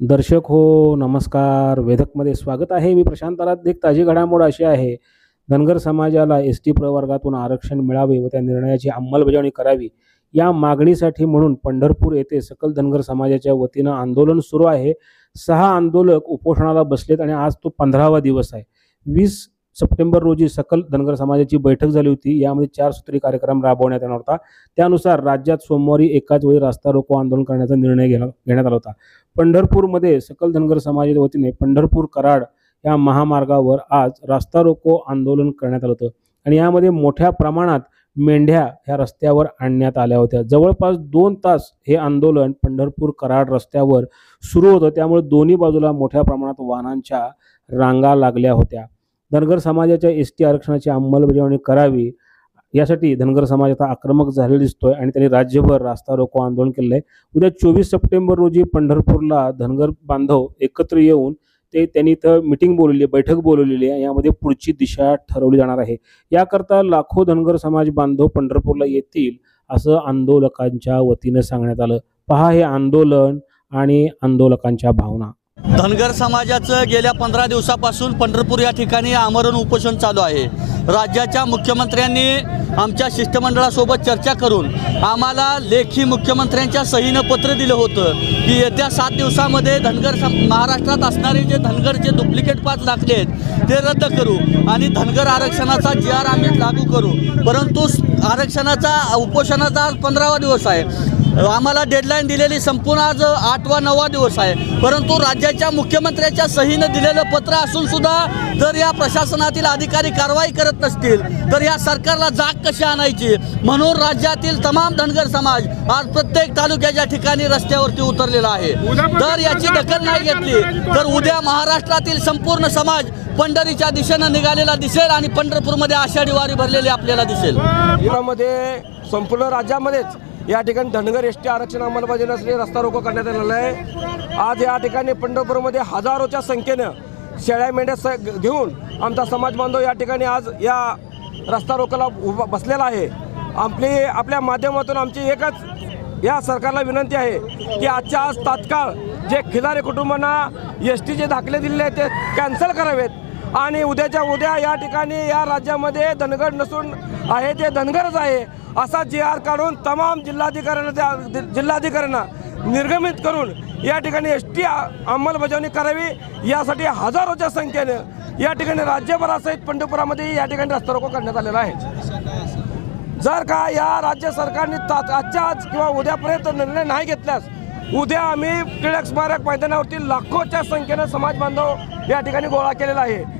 दर्शक हो नमस्कार. वेदकमध्ये स्वागत आहे. मी प्रशांत आराध्य एक ताजी घडामोड अशी आहे धनगर समाजाला एस टी प्रवर्गातून आरक्षण मिळावे व त्या निर्णयाची अंमलबजावणी करावी या मागणीसाठी म्हणून पंढरपूर येथे सकल धनगर समाजाच्या वतीनं आंदोलन सुरू आहे. सहा आंदोलक उपोषणाला बसलेत आणि आज तो पंधरावा दिवस आहे. वीस सप्टेंबर रोजी सकल धनगर समाजाची बैठक झाली होती. यामध्ये चार सूत्री कार्यक्रम राबवण्यात येणार होता. त्यानुसार राज्यात सोमवारी एकाच वेळी रास्ता रोको आंदोलन करण्याचा निर्णय घेणा घेण्यात आला होता. पंढरपूरमध्ये सकल धनगर समाजाच्या वतीने पंढरपूर कराड या महामार्गावर आज रास्ता रोको आंदोलन करण्यात आलं होतं. आणि यामध्ये मोठ्या प्रमाणात मेंढ्या ह्या रस्त्यावर आणण्यात आल्या होत्या. जवळपास दोन तास हे आंदोलन पंढरपूर कराड रस्त्यावर सुरू होतं. त्यामुळे दोन्ही बाजूला मोठ्या प्रमाणात वाहनांच्या रांगा लागल्या होत्या. धनगर समाजाच्या एस टी आरक्षणाची अंमलबजावणी करावी यासाठी धनगर समाज आता आक्रमक झालेला दिसतोय आणि त्यांनी राज्यभर रास्ता रोको आंदोलन केलं आहे. उद्या चोवीस सप्टेंबर रोजी पंढरपूरला धनगर बांधव एकत्र येऊन ते त्यांनी इथं मिटिंग बोलवली आहे बैठक बोलवलेली आहे. यामध्ये पुढची दिशा ठरवली जाणार आहे. याकरता लाखो धनगर समाज बांधव पंढरपूरला येतील असं आंदोलकांच्या वतीनं सांगण्यात आलं. पहा हे आंदोलन आणि आंदोलकांच्या भावना. धनगर समाजाचं गेल्या पंधरा दिवसापासून पंढरपूर या ठिकाणी आमरण उपोषण चालू आहे. राज्याच्या मुख्यमंत्र्यांनी आमच्या शिष्टमंडळासोबत चर्चा करून आम्हाला लेखी मुख्यमंत्र्यांच्या सहीनं पत्र दिलं होतं की येत्या सात दिवसामध्ये धनगर सम महाराष्ट्रात असणारे जे धनगरचे डुप्लिकेट पास लागले आहेत ते रद्द करू आणि धनगर आरक्षणाचा जी आर आम्ही लागू करू. परंतु आरक्षणाचा उपोषणाचा आज पंधरावा दिवस आहे. आम्हाला डेडलाईन दिलेली संपूर्ण आज आठवा नववा दिवस आहे. परंतु राज्याच्या मुख्यमंत्र्याच्या सहीनं दिलेलं पत्र असून सुद्धा जर या प्रशासनातील अधिकारी कारवाई करत नसतील तर या सरकारला जाग कशी आणायची? म्हणून राज्यातील तमाम धनगर समाज आज प्रत्येक तालुक्याच्या ठिकाणी रस्त्यावरती उतरलेला आहे. जर याची दखल नाही घेतली तर उद्या महाराष्ट्रातील संपूर्ण समाज पंढरीच्या दिशेनं निघालेला दिसेल आणि पंढरपूरमध्ये आषाढी वारी भरलेली आपल्याला दिसेल. मध्ये संपूर्ण राज्यामध्येच या ठिकाणी धनगर एस टी आरक्षण अंमलबजावणी रस्ता रोको करण्यात आलेला आहे. आज या ठिकाणी पंढरपूरमध्ये हजारोच्या संख्येनं शेळ्या मेंढ्या स घेऊन आमचा समाज बांधव या ठिकाणी आज या रस्ता रोकोला उभा बसलेला आहे. आपली आपल्या माध्यमातून आमची एकच या सरकारला विनंती आहे की आजच्या आज तात्काळ जे खिलारे कुटुंबांना एस टीचे दाखले दिलेले आहेत ते कॅन्सल करावेत. आणि उद्याच्या उद्या या ठिकाणी या राज्यामध्ये धनगर नसून आहे ते धनगरच आहे असा जी आर काढून तमाम जिल्हाधिकाऱ्यांना त्या जिल्हाधिकाऱ्यांना निर्गमित करून या ठिकाणी एस टी अंमलबजावणी करावी यासाठी हजारोच्या संख्येनं या ठिकाणी राज्यभरासहित पंढरपुरामध्ये या ठिकाणी रस्ता रोको करण्यात आलेला आहे. जर का या राज्य सरकारने ता- आजच्या आज किंवा उद्यापर्यंत निर्णय नाही घेतल्यास उद्या आम्ही टिळक स्मारक मैदानावरती लाखोच्या संख्येनं समाज बांधव या ठिकाणी गोळा केलेला आहे.